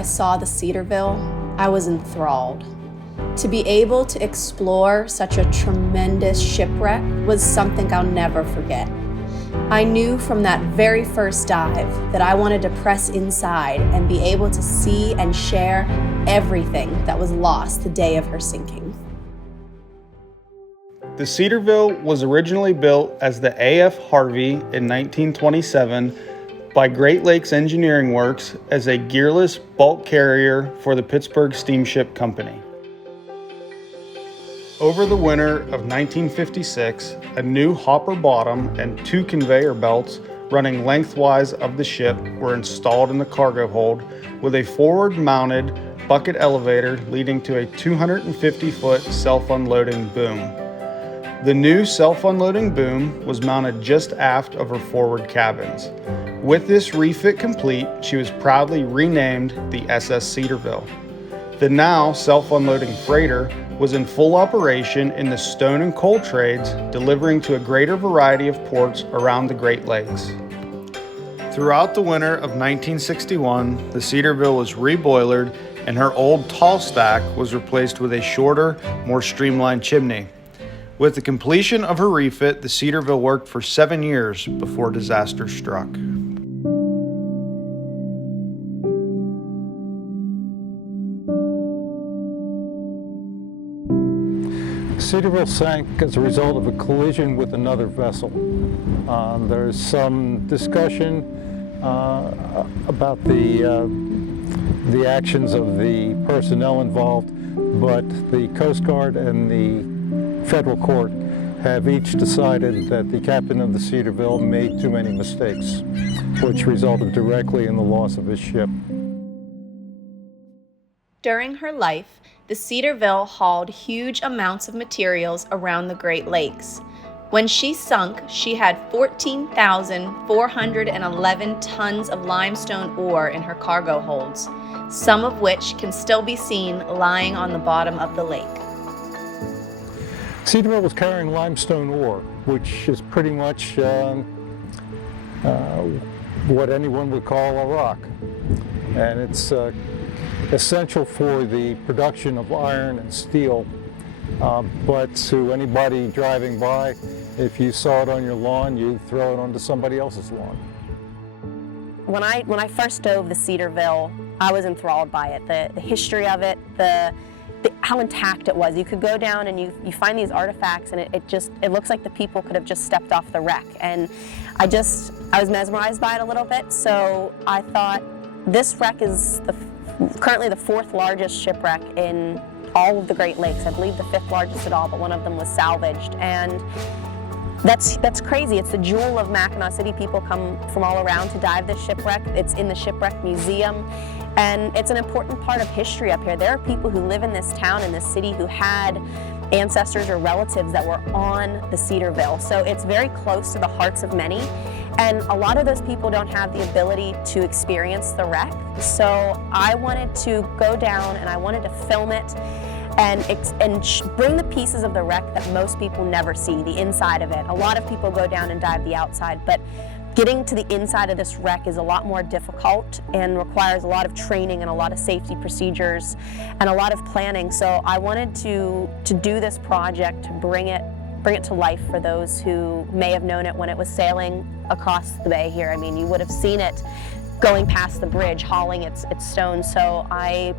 I saw the Cedarville, I was enthralled. To be able to explore such a tremendous shipwreck was something I'll never forget. I knew from that very first dive that I wanted to press inside and be able to see and share everything that was lost the day of her sinking. The Cedarville was originally built as the A.F. Harvey in 1927 by Great Lakes Engineering Works as a gearless bulk carrier for the Pittsburgh Steamship Company. Over the winter of 1956, a new hopper bottom and 2 conveyor belts running lengthwise of the ship were installed in the cargo hold with a forward-mounted bucket elevator leading to a 250-foot self-unloading boom. The new self-unloading boom was mounted just aft of her forward cabins. With this refit complete, she was proudly renamed the SS Cedarville. The now self-unloading freighter was in full operation in the stone and coal trades, delivering to a greater variety of ports around the Great Lakes. Throughout the winter of 1961, the Cedarville was reboilered and her old tall stack was replaced with a shorter, more streamlined chimney. With the completion of her refit, the Cedarville worked for 7 years before disaster struck. Cedarville sank as a result of a collision with another vessel. There's some discussion about the actions of the personnel involved, but the Coast Guard and the federal court have each decided that the captain of the Cedarville made too many mistakes, which resulted directly in the loss of his ship. During her life, the Cedarville hauled huge amounts of materials around the Great Lakes. When she sunk, she had 14,411 tons of limestone ore in her cargo holds, some of which can still be seen lying on the bottom of the lake. Cedarville was carrying limestone ore, which is pretty much what anyone would call a rock. And it's essential for the production of iron and steel, but to anybody driving by, if you saw it on your lawn, you'd throw it onto somebody else's lawn. When I first dove the Cedarville, I was enthralled by it. The history of it, how intact it was. You could go down and you find these artifacts, and it looks like the people could have just stepped off the wreck. And I was mesmerized by it a little bit, so I thought this wreck is currently the 4th largest shipwreck in all of the Great Lakes. I believe the 5th largest at all, but one of them was salvaged. And that's crazy. It's the jewel of Mackinac City. People come from all around to dive this shipwreck. It's in the Shipwreck Museum, and it's an important part of history up here. There are people who live in this town, in this city, who had ancestors or relatives that were on the Cedarville. So it's very close to the hearts of many. And a lot of those people don't have the ability to experience the wreck. So I wanted to go down and I wanted to film it and bring the pieces of the wreck that most people never see, the inside of it. A lot of people go down and dive the outside, but getting to the inside of this wreck is a lot more difficult and requires a lot of training and a lot of safety procedures and a lot of planning. So I wanted to do this project to bring it to life for those who may have known it when it was sailing across the bay here. I mean, you would have seen it going past the bridge, hauling its stones. So I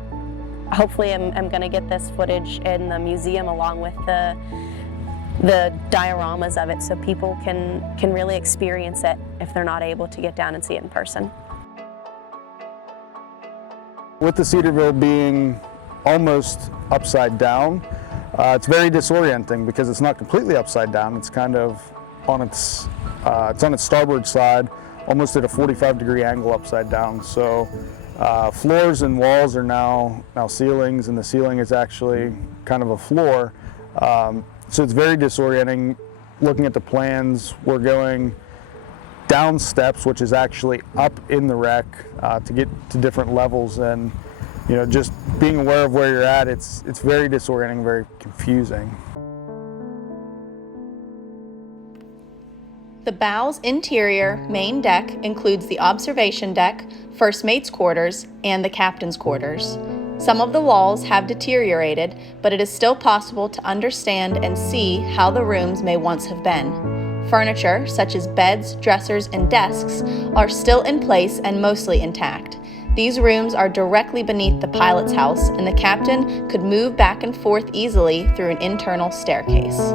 hopefully am going to get this footage in the museum along with the dioramas of it, so people can really experience it if they're not able to get down and see it in person. With the Cedarville being almost upside down, it's very disorienting because it's not completely upside down. It's kind of on its starboard side, almost at a 45-degree angle upside down. So floors and walls are now ceilings, and the ceiling is actually kind of a floor. So it's very disorienting. Looking at the plans, we're going down steps, which is actually up in the wreck to get to different levels. And just being aware of where you're at, it's very disorienting, very confusing. The bow's interior main deck includes the observation deck, first mate's quarters, and the captain's quarters. Some of the walls have deteriorated, but it is still possible to understand and see how the rooms may once have been. Furniture, such as beds, dressers, and desks, are still in place and mostly intact. These rooms are directly beneath the pilot's house, and the captain could move back and forth easily through an internal staircase.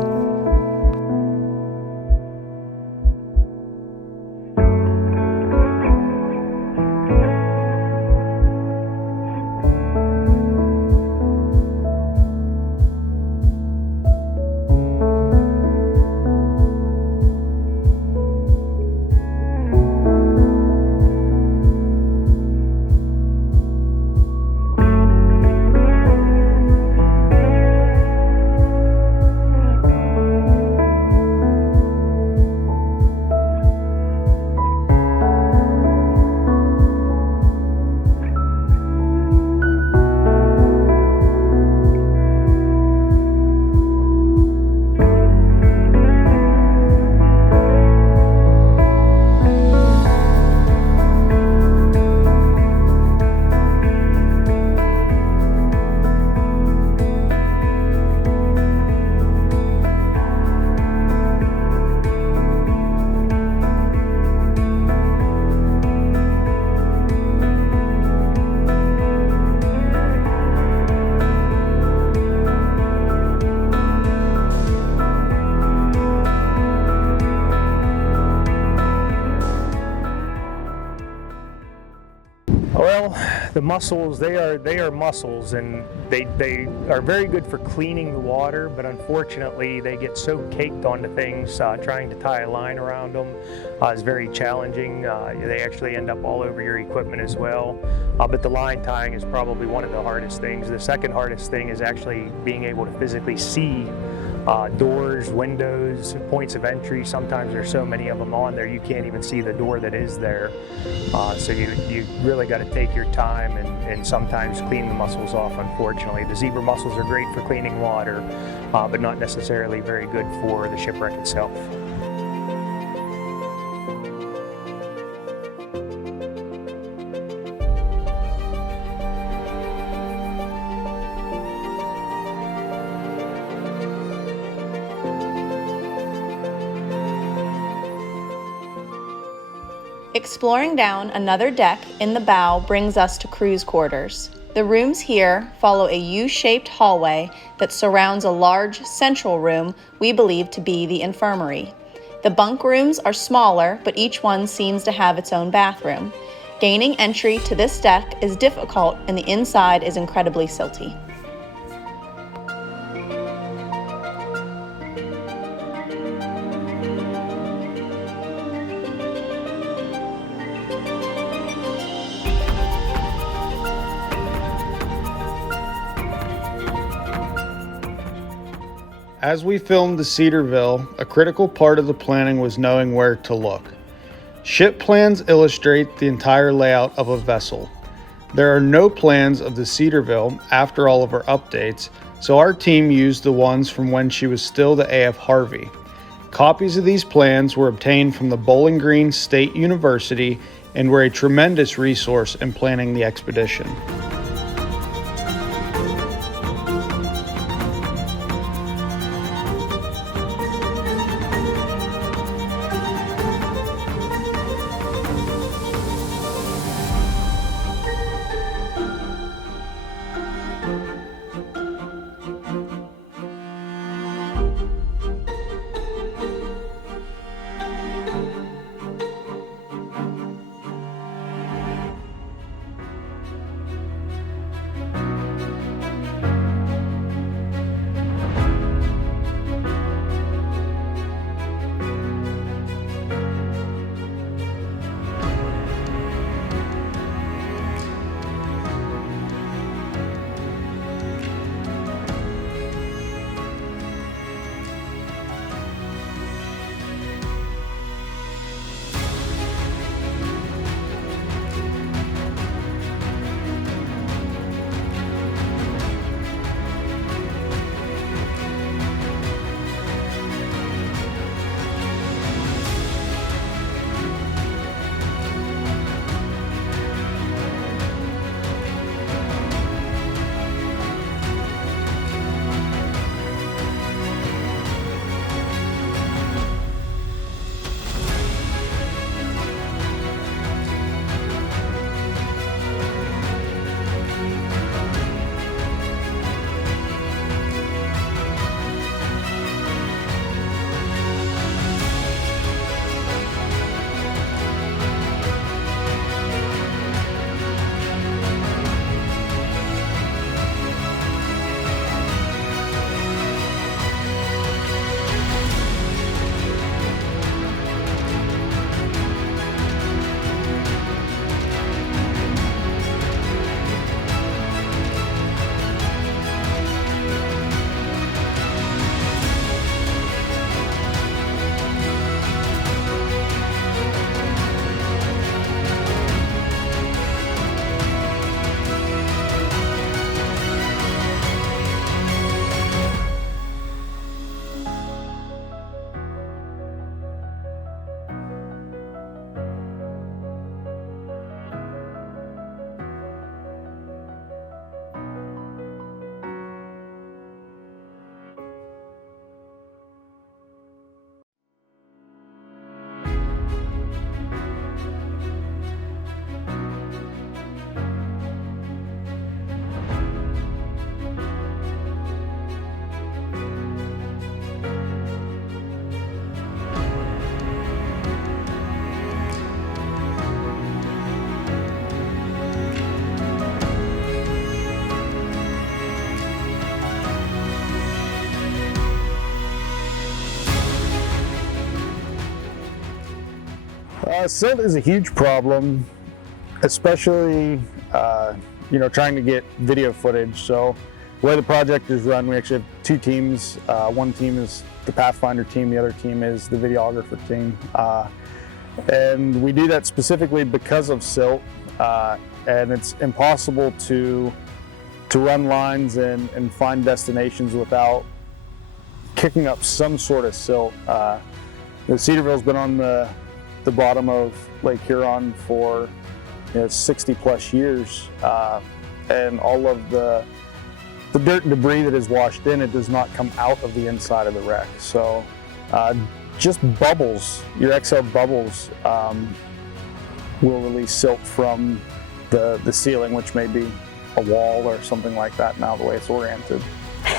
Well, the mussels, they are mussels, and they are very good for cleaning the water, but unfortunately they get so caked onto things, trying to tie a line around them is very challenging. They actually end up all over your equipment as well, but the line tying is probably one of the hardest things. The second hardest thing is actually being able to physically see doors, windows, points of entry. Sometimes there's so many of them on there you can't even see the door that is there. So you really got to take your time and sometimes clean the mussels off, unfortunately. The zebra mussels are great for cleaning water, but not necessarily very good for the shipwreck itself. Exploring down another deck in the bow brings us to crew's quarters. The rooms here follow a U-shaped hallway that surrounds a large central room we believe to be the infirmary. The bunk rooms are smaller, but each one seems to have its own bathroom. Gaining entry to this deck is difficult, and the inside is incredibly silty. As we filmed the Cedarville, a critical part of the planning was knowing where to look. Ship plans illustrate the entire layout of a vessel. There are no plans of the Cedarville after all of our updates, so our team used the ones from when she was still the AF Harvey. Copies of these plans were obtained from the Bowling Green State University and were a tremendous resource in planning the expedition. Silt is a huge problem, especially trying to get video footage. So the way the project is run, we actually have two teams. One team is the Pathfinder team, the other team is the videographer team. And we do that specifically because of silt, and it's impossible to run lines and find destinations without kicking up some sort of silt. The Cedarville's been on the bottom of Lake Huron for 60 plus years, and all of the dirt and debris that is washed in, it does not come out of the inside of the wreck. So just bubbles, your exhale bubbles will release silt from the ceiling, which may be a wall or something like that now the way it's oriented.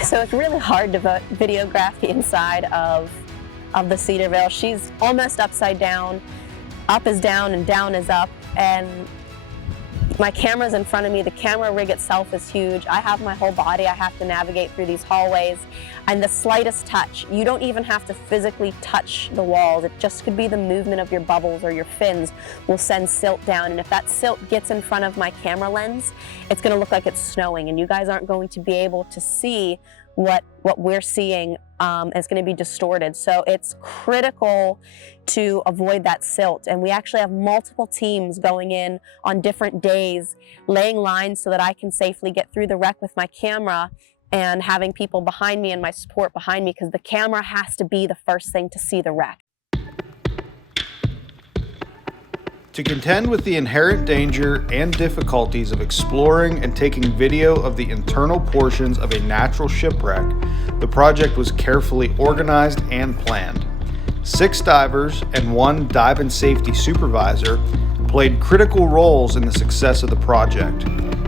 So it's really hard to videograph the inside of the Cedarville. She's almost upside down. Up is down and down is up, and my camera's in front of me. The camera rig itself is huge. I have my whole body. I have to navigate through these hallways, and the slightest touch, you don't even have to physically touch the walls. It just could be the movement of your bubbles or your fins will send silt down, and if that silt gets in front of my camera lens, it's going to look like it's snowing, and you guys aren't going to be able to see what we're seeing. It's going to be distorted. So it's critical to avoid that silt. And we actually have multiple teams going in on different days, laying lines so that I can safely get through the wreck with my camera, and having people behind me and my support behind me, because the camera has to be the first thing to see the wreck. To contend with the inherent danger and difficulties of exploring and taking video of the internal portions of a natural shipwreck, the project was carefully organized and planned. 6 divers and 1 dive and safety supervisor played critical roles in the success of the project.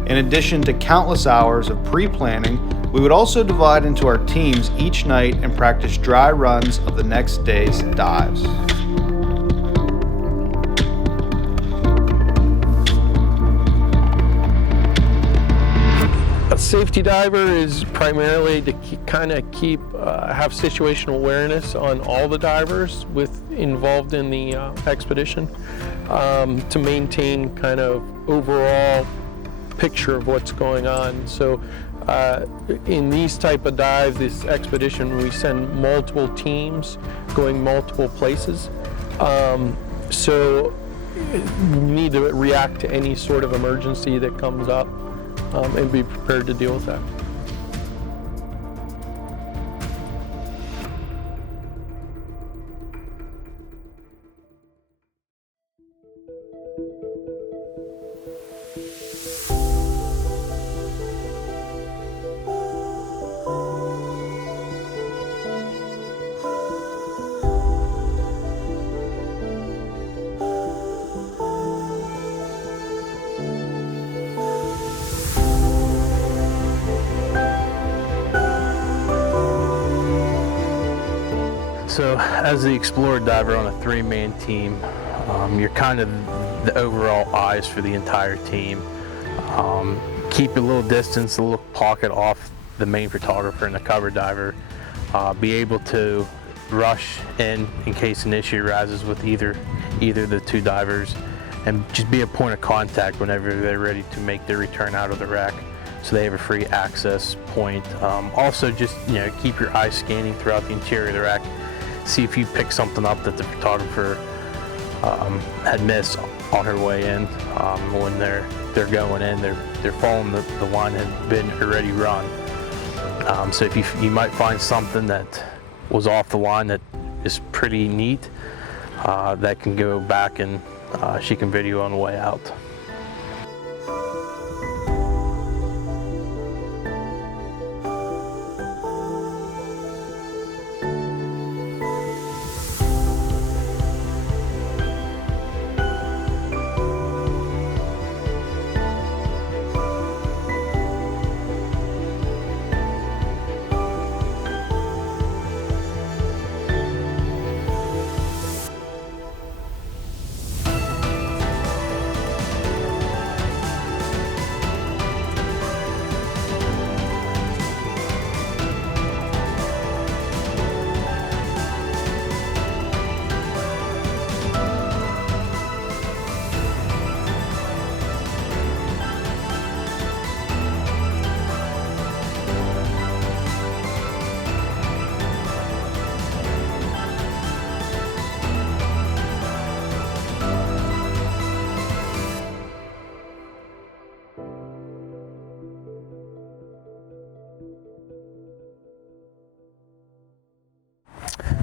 In addition to countless hours of pre-planning, we would also divide into our teams each night and practice dry runs of the next day's dives. A safety diver is primarily to have situational awareness on all the divers involved in the expedition, to maintain kind of overall picture of what's going on. So in these type of dives, this expedition, we send multiple teams going multiple places. So you need to react to any sort of emergency that comes up, and be prepared to deal with that. So as the explorer diver on a 3-man team, you're kind of the overall eyes for the entire team. Keep a little distance, a little pocket off the main photographer and the cover diver. Be able to rush in case an issue arises with either the 2 divers, and just be a point of contact whenever they're ready to make their return out of the wreck, so they have a free access point. Also, just keep your eyes scanning throughout the interior of the wreck. See if you pick something up that the photographer had missed on her way in. When they're going in, they're following the line had been already run. So if you might find something that was off the line that is pretty neat, that can go back and she can video on the way out.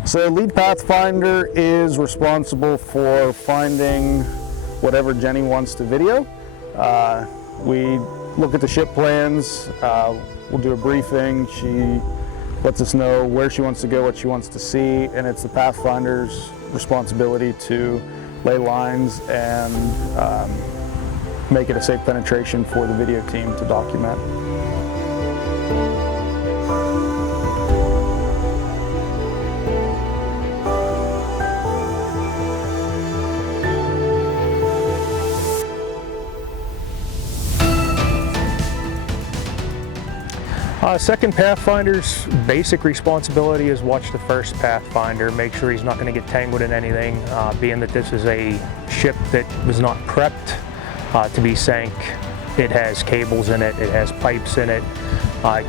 So lead pathfinder is responsible for finding whatever Jenny wants to video. We look at the ship plans, we'll do a briefing, she lets us know where she wants to go, what she wants to see, and it's the pathfinder's responsibility to lay lines and make it a safe penetration for the video team to document. Second pathfinder's basic responsibility is watch the first pathfinder, make sure he's not going to get tangled in anything, being that this is a ship that was not prepped to be sank. It has cables in it, it has pipes in it,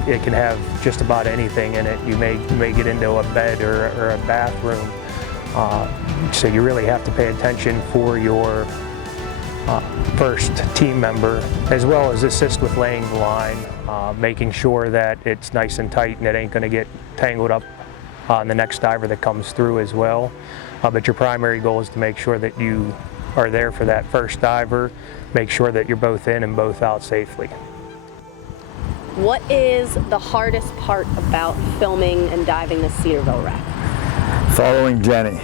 it can have just about anything in it. You may get into a bed or a bathroom, so you really have to pay attention for your first team member, as well as assist with laying the line, making sure that it's nice and tight and it ain't going to get tangled up on the next diver that comes through as well. But your primary goal is to make sure that you are there for that first diver, make sure that you're both in and both out safely. What is the hardest part about filming and diving the Cedarville wreck? Following Jenny.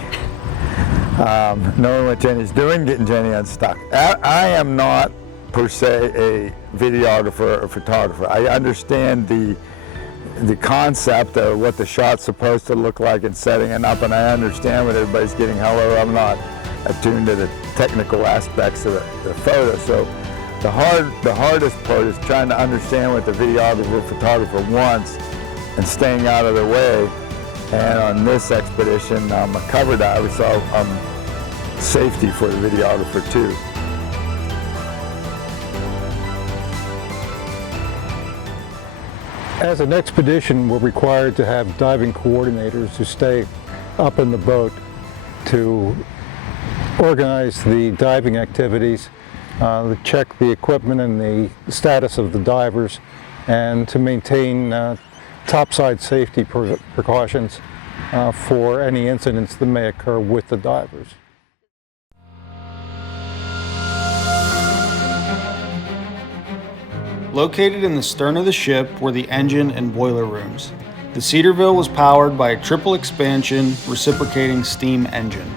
Knowing what Jenny's doing, getting Jenny unstuck. I am not per se a videographer or photographer. I understand the concept of what the shot's supposed to look like and setting it up, and I understand what everybody's getting. However, I'm not attuned to the technical aspects of the photo. So the hardest part is trying to understand what the videographer, photographer wants and staying out of their way. And on this expedition, I'm a cover diver, so safety for the videographer too. As an expedition, we're required to have diving coordinators who stay up in the boat to organize the diving activities, to check the equipment and the status of the divers, and to maintain topside safety precautions for any incidents that may occur with the divers. Located in the stern of the ship were the engine and boiler rooms. The Cedarville was powered by a triple expansion reciprocating steam engine.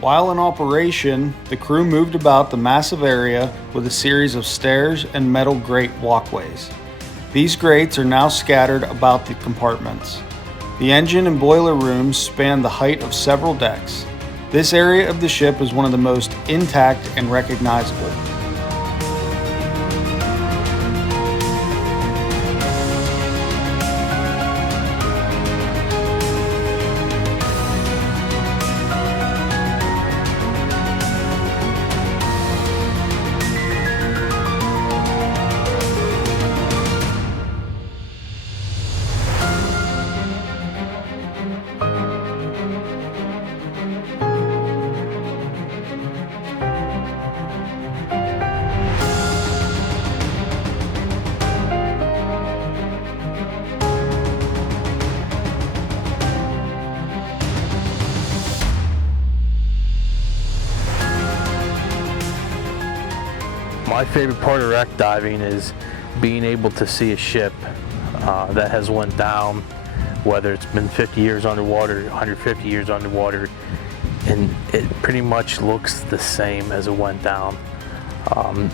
While in operation, the crew moved about the massive area with a series of stairs and metal grate walkways. These grates are now scattered about the compartments. The engine and boiler rooms span the height of several decks. This area of the ship is one of the most intact and recognizable. My favorite part of wreck diving is being able to see a ship that has went down, whether it's been 50 years underwater, 150 years underwater, and it pretty much looks the same as it went down.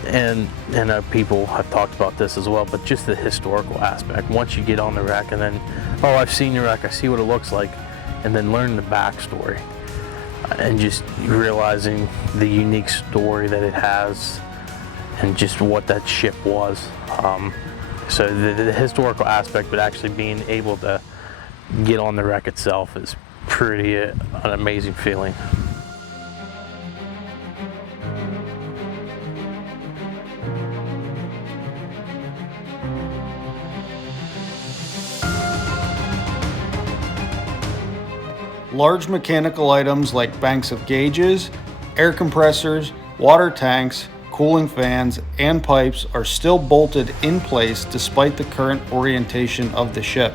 And people have talked about this as well, but just the historical aspect. Once you get on the wreck and then, oh, I've seen your wreck, I see what it looks like, and then learn the backstory and just realizing the unique story that it has and just what that ship was. So the historical aspect, but actually being able to get on the wreck itself is pretty an amazing feeling. Large mechanical items like banks of gauges, air compressors, water tanks, cooling fans, and pipes are still bolted in place despite the current orientation of the ship.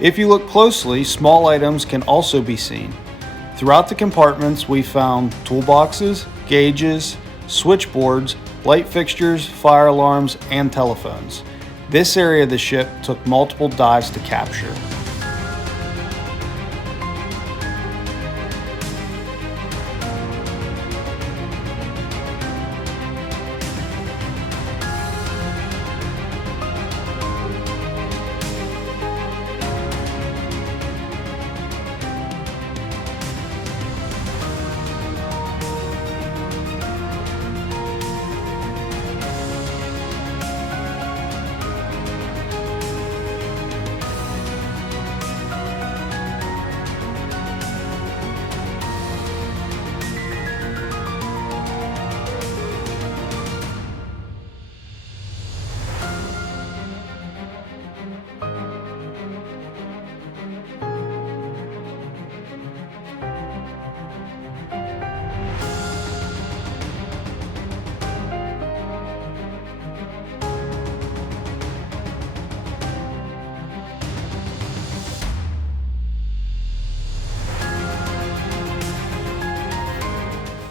If you look closely, small items can also be seen. Throughout the compartments, we found toolboxes, gauges, switchboards, light fixtures, fire alarms, and telephones. This area of the ship took multiple dives to capture.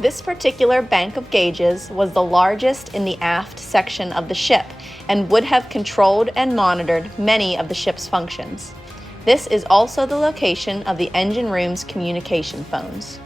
This particular bank of gauges was the largest in the aft section of the ship and would have controlled and monitored many of the ship's functions. This is also the location of the engine room's communication phones.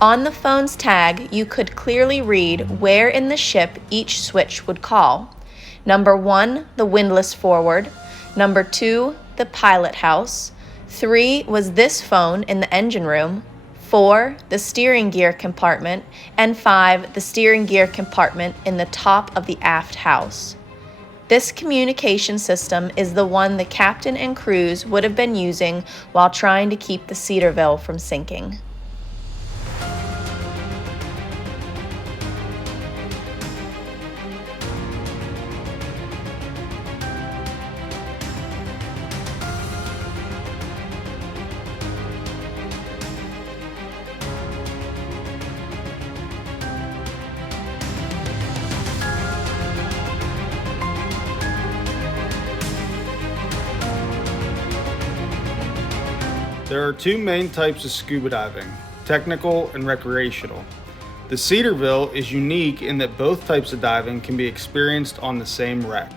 On the phone's tag, you could clearly read where in the ship each switch would call. Number 1, the windlass forward. Number 2, the pilot house. 3 was this phone in the engine room. 4, the steering gear compartment. And 5, the steering gear compartment in the top of the aft house. This communication system is the one the captain and crews would have been using while trying to keep the Cedarville from sinking. There are two main types of scuba diving, technical and recreational. The Cedarville is unique in that both types of diving can be experienced on the same wreck.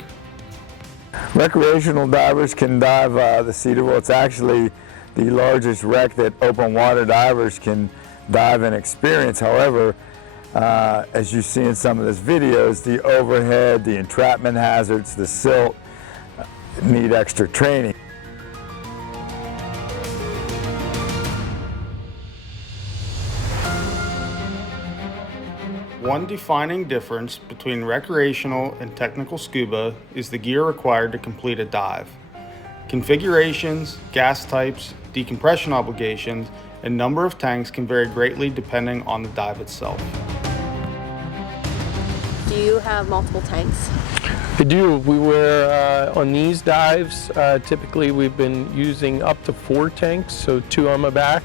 Recreational divers can dive the Cedarville. It's actually the largest wreck that open water divers can dive and experience. However, as you see in some of these videos, the overhead, the entrapment hazards, the silt need extra training. One defining difference between recreational and technical scuba is the gear required to complete a dive. Configurations, gas types, decompression obligations, and number of tanks can vary greatly depending on the dive itself. Do you have multiple tanks? I do. We were on these dives, typically we've been using up to 4 tanks, so 2 on my back,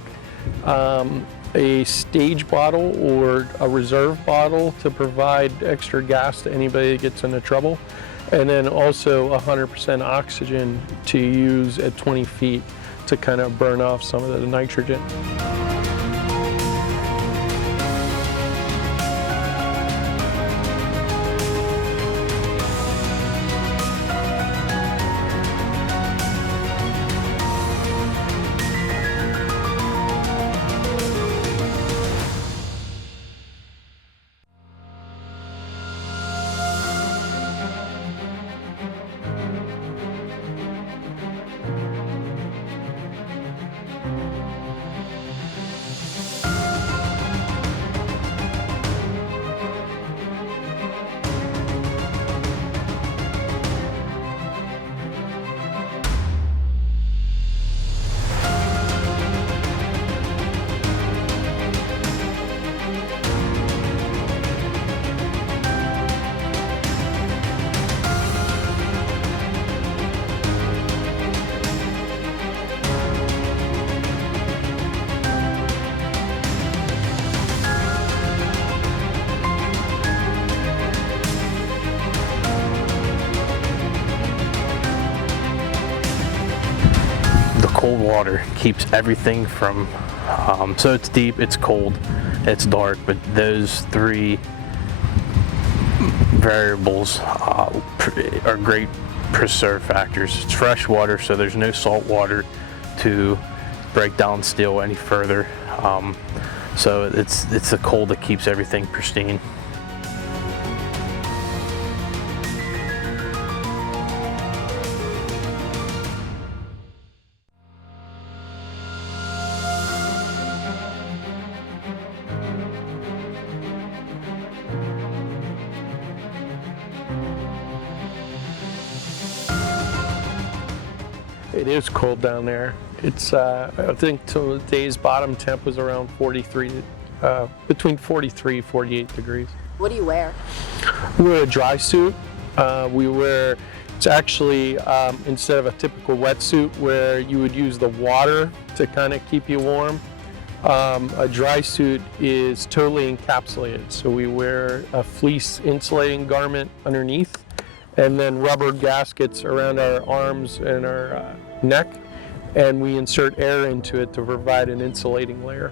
a stage bottle or a reserve bottle to provide extra gas to anybody that gets into trouble, and then also 100% oxygen to use at 20 feet to kind of burn off some of the nitrogen. cold water keeps everything from, so it's deep, it's cold, it's dark, but those three variables are great preserve factors. It's fresh water, so there's no salt water to break down steel any further. So it's the cold that keeps everything pristine. It is cold down there. It's, I think today's bottom temp was around 43, between 43 and 48 degrees. What do you wear? We wear a dry suit. It's actually, instead of a typical wetsuit where you would use the water to kind of keep you warm, a dry suit is totally encapsulated. So we wear a fleece insulating garment underneath, and then rubber gaskets around our arms and our neck, and we insert air into it to provide an insulating layer.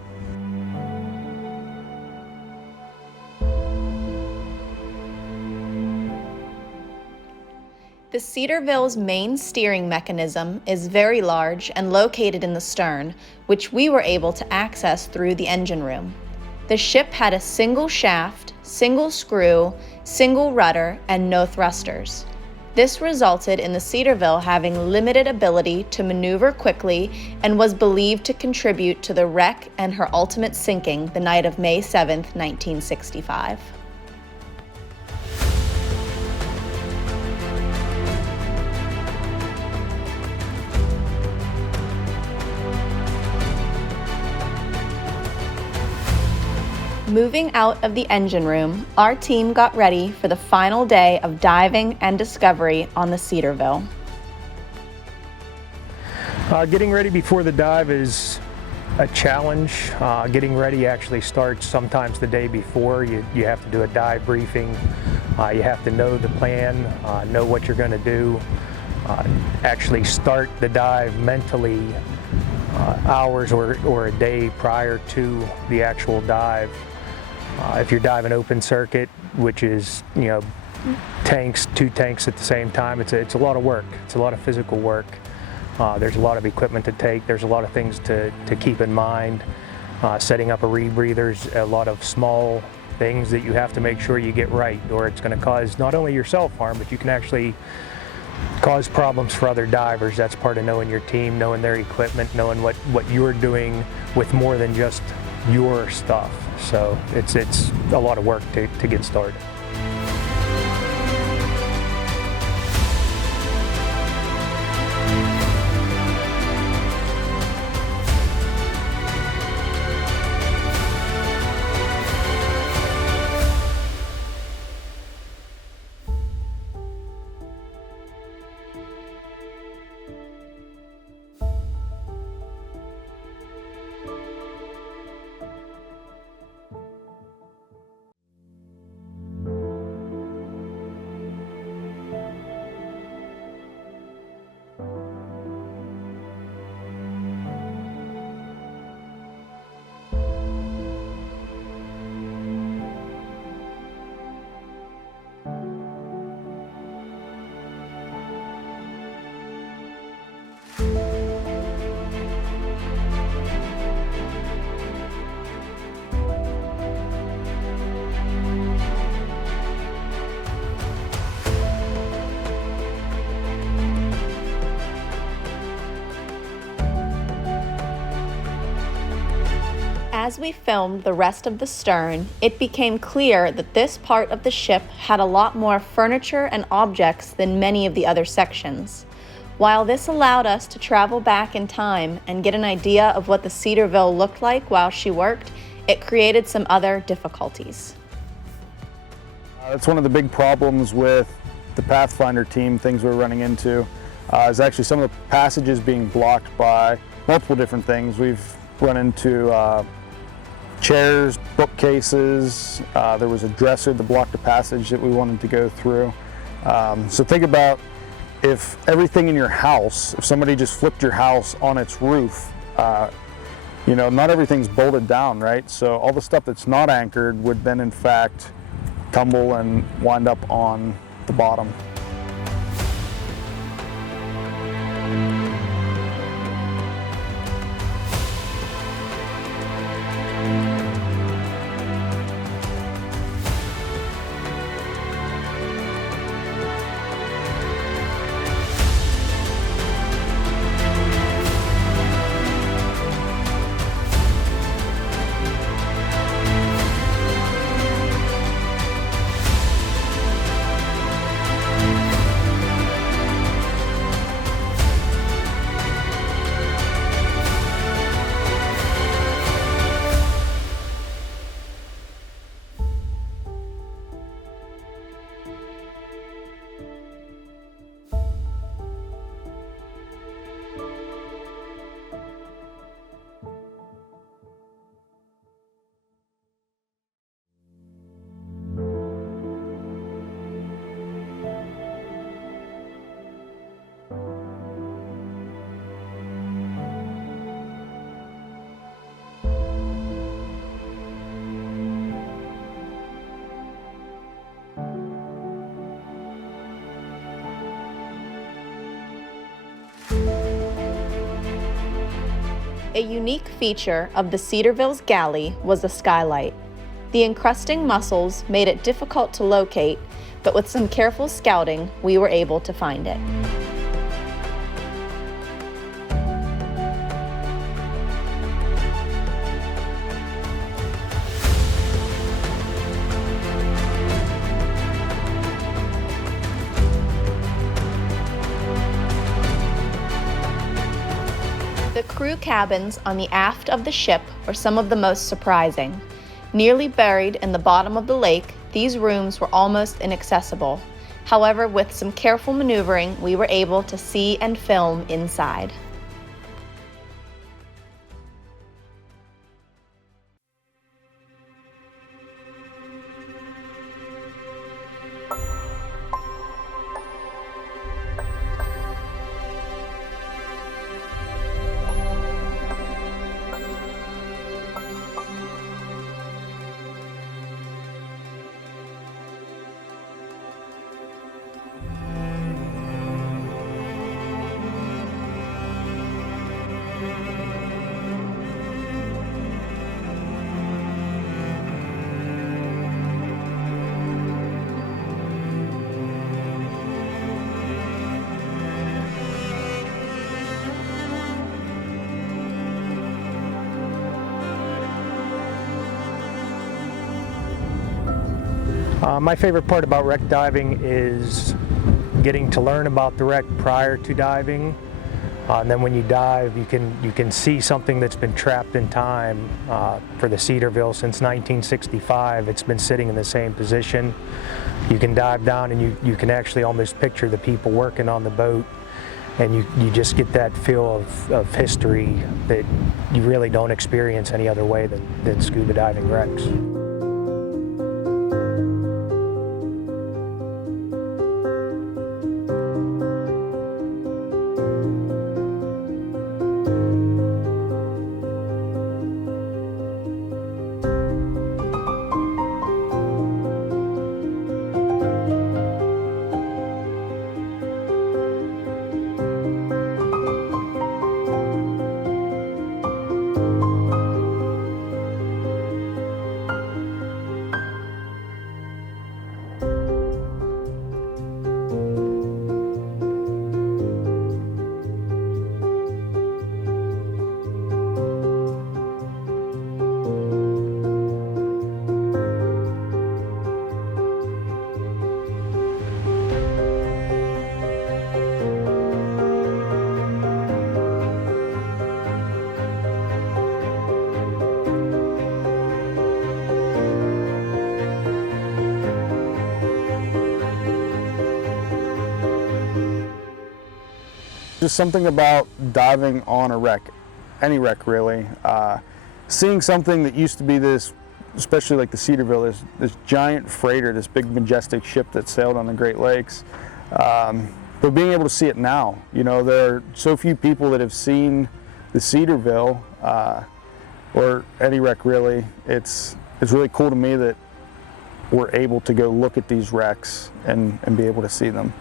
The Cedarville's main steering mechanism is very large and located in the stern, which we were able to access through the engine room. The ship had a single shaft, single screw, single rudder, and no thrusters. This resulted in the Cedarville having limited ability to maneuver quickly and was believed to contribute to the wreck and her ultimate sinking the night of May 7, 1965. Moving out of the engine room, our team got ready for the final day of diving and discovery on the Cedarville. Getting ready before the dive is a challenge. Getting ready actually starts sometimes the day before. You have to do a dive briefing. You have to know the plan, know what you're going to do, actually start the dive mentally hours or a day prior to the actual dive. If you're diving open circuit, which is, two tanks at the same time, it's a lot of work. It's a lot of physical work. There's a lot of equipment to take. There's a lot of things to keep in mind. Setting up a rebreather's a lot of small things that you have to make sure you get right, or it's going to cause not only yourself harm, but you can actually cause problems for other divers. That's part of knowing your team, knowing their equipment, knowing what you're doing with more than just your stuff. So it's a lot of work to get started. As we filmed the rest of the stern, it became clear that this part of the ship had a lot more furniture and objects than many of the other sections. While this allowed us to travel back in time and get an idea of what the Cedarville looked like while she worked, it created some other difficulties. That's one of the big problems with the Pathfinder team, things we're running into, is actually some of the passages being blocked by multiple different things. We've run into chairs, bookcases, there was a dresser that blocked a passage that we wanted to go through. So think about if everything in your house, if somebody just flipped your house on its roof, you know, not everything's bolted down, right? So all the stuff that's not anchored would then in fact tumble and wind up on the bottom. A unique feature of the Cedarville's galley was the skylight. The encrusting mussels made it difficult to locate, but with some careful scouting, we were able to find it. The crew cabins on the aft of the ship were some of the most surprising. Nearly buried in the bottom of the lake, these rooms were almost inaccessible. However, with some careful maneuvering, we were able to see and film inside. My favorite part about wreck diving is getting to learn about the wreck prior to diving. And then when you dive, you can see something that's been trapped in time. For the Cedarville since 1965, it's been sitting in the same position. You can dive down and you can actually almost picture the people working on the boat, and you just get that feel of history that you really don't experience any other way than scuba diving wrecks. Just something about diving on a wreck, any wreck really. Seeing something that used to be this, especially like the Cedarville, this giant freighter, this big majestic ship that sailed on the Great Lakes. but being able to see it now, you know, there are so few people that have seen the Cedarville or any wreck really. It's really cool to me that we're able to go look at these wrecks and be able to see them.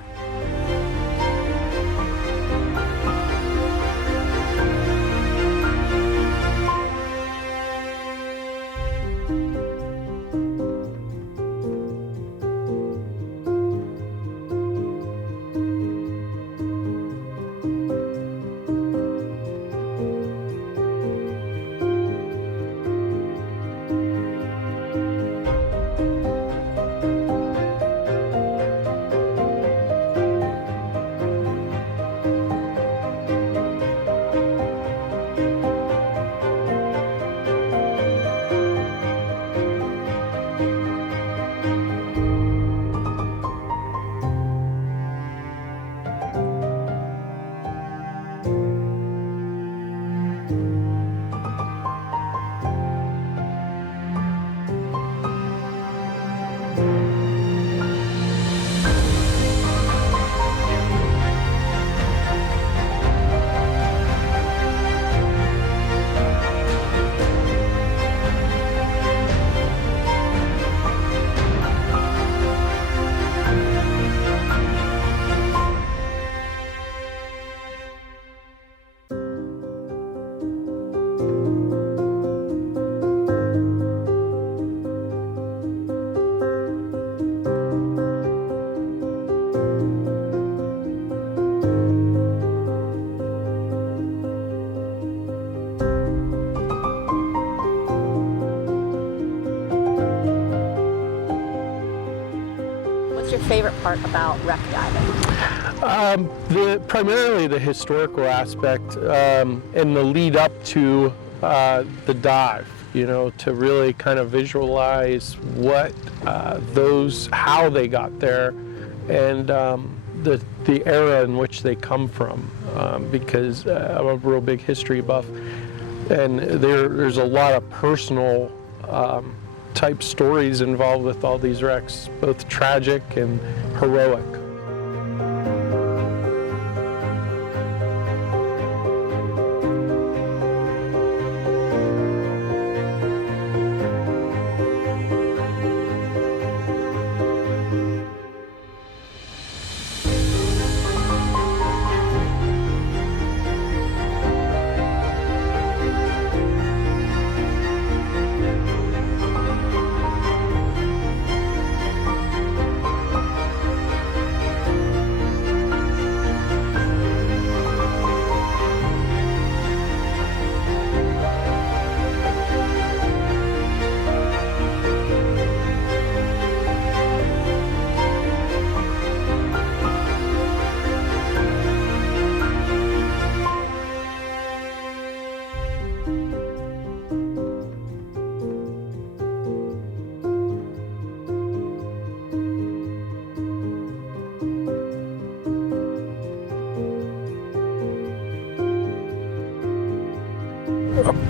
What's your favorite part about wreck diving? Primarily the historical aspect and the lead up to the dive, you know, to really kind of visualize what how they got there, and the era in which they come from, because I'm a real big history buff, and there's a lot of personal type stories involved with all these wrecks, both tragic and heroic.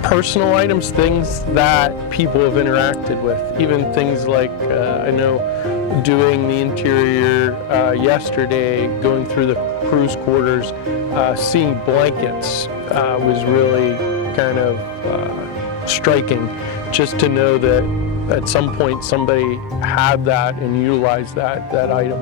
Personal items, things that people have interacted with, even things like, I know doing the interior yesterday, going through the crew's quarters, seeing blankets was really kind of striking, just to know that at some point somebody had that and utilized that item.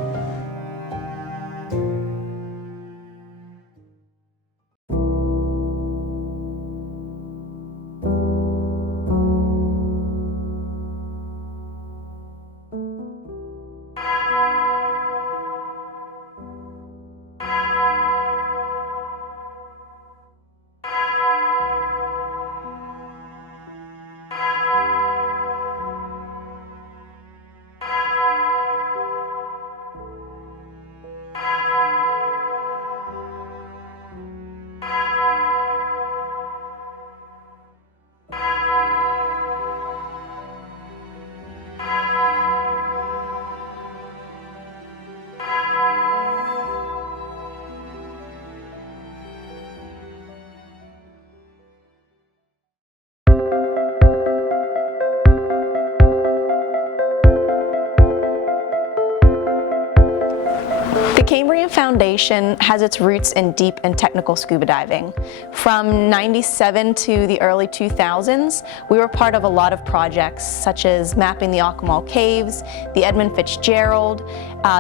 Cambrian Foundation has its roots in deep and technical scuba diving. From '97 to the early 2000s, we were part of a lot of projects such as mapping the Ocamall Caves, the Edmund Fitzgerald,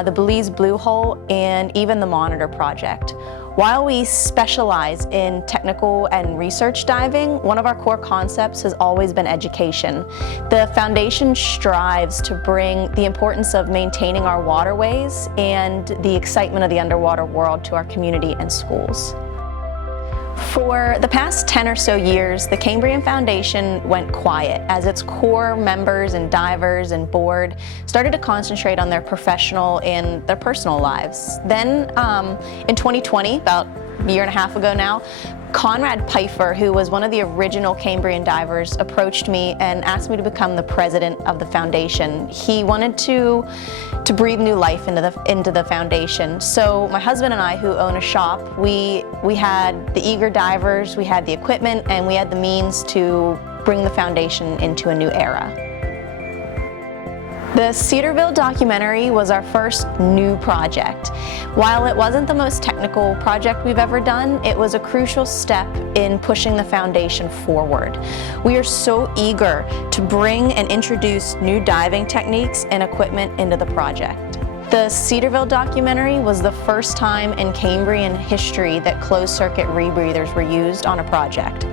the Belize Blue Hole, and even the Monitor Project. While we specialize in technical and research diving, one of our core concepts has always been education. The foundation strives to bring the importance of maintaining our waterways and the excitement of the underwater world to our community and schools. For the past 10 or so years, the Cambrian Foundation went quiet as its core members and divers and board started to concentrate on their professional and their personal lives. Then in 2020, about a year and a half ago now, Conrad Pfeiffer, who was one of the original Cambrian divers, approached me and asked me to become the president of the foundation. He wanted to breathe new life into the foundation. So my husband and I, who own a shop, we had the eager divers, we had the equipment, and we had the means to bring the foundation into a new era. The Cedarville documentary was our first new project. While it wasn't the most technical project we've ever done, it was a crucial step in pushing the foundation forward. We are so eager to bring and introduce new diving techniques and equipment into the project. The Cedarville documentary was the first time in Cambrian history that closed-circuit rebreathers were used on a project.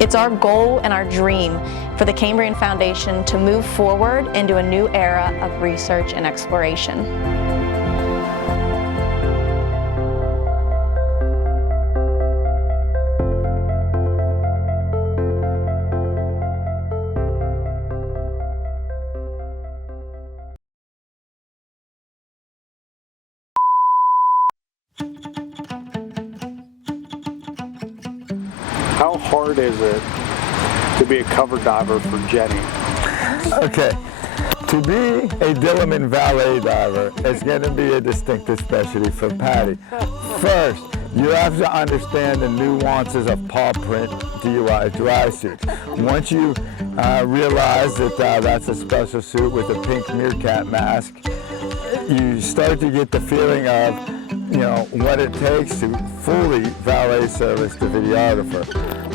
It's our goal and our dream for the Cambrian Foundation to move forward into a new era of research and exploration. How hard is it to be a cover diver for Jenny? Okay, to be a Dillaman valet diver is going to be a distinctive specialty for Patty. First, you have to understand the nuances of paw print DUI dry suits. Once you realize that that's a special suit with a pink meerkat mask, you start to get the feeling of what it takes to fully valet service the videographer.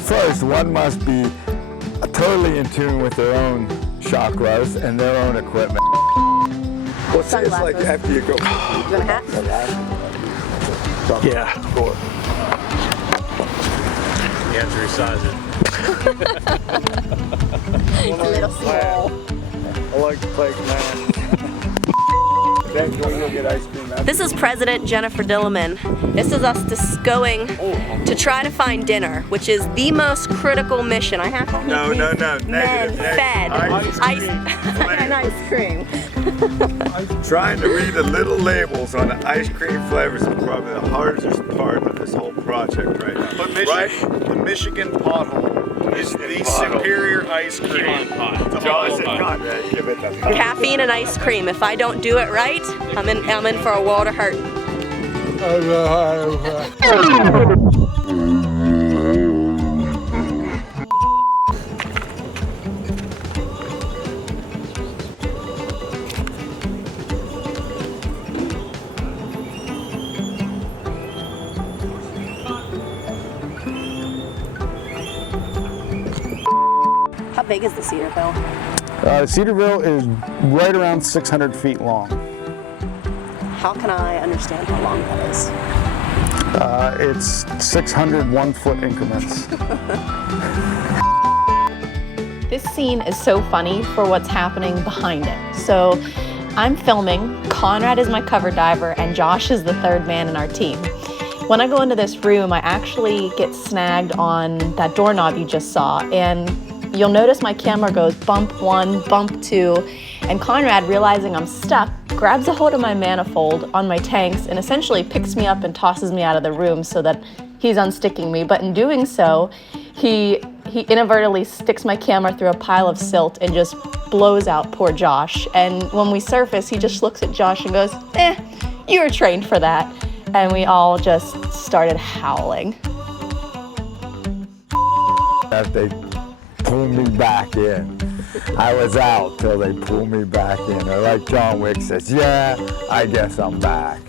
First, one must be totally in tune with their own chakras and their own equipment. Well, say it's like after you go. Yeah. Cool. You have to resize it. It's a little small. I like to play command. Then can we go get ice cream after? This is President Jennifer Dillaman. This is us just going to try to find dinner, which is the most critical mission. I have to keep these men fed. And ice cream. Trying to read the little labels on the ice cream flavors is probably the hardest part of this whole project right now. But the Michigan pothole is the superior ice cream. Caffeine and ice cream. If I don't do it right, I'm in for a world of hurt. How big is the Cedarville? Cedarville is right around 600 feet long. How can I understand how long that is? It's 600 1-foot increments. This scene is so funny for what's happening behind it. So I'm filming, Conrad is my cover diver, and Josh is the third man in our team. When I go into this room, I actually get snagged on that doorknob you just saw, and you'll notice my camera goes bump 1, bump 2, and Conrad, realizing I'm stuck, grabs a hold of my manifold on my tanks and essentially picks me up and tosses me out of the room so that he's unsticking me. But in doing so, he inadvertently sticks my camera through a pile of silt and just blows out poor Josh. And when we surface, he just looks at Josh and goes, you were trained for that. And we all just started howling. They pulled me back in. I was out till they pulled me back in. Or like John Wick says, yeah, I guess I'm back.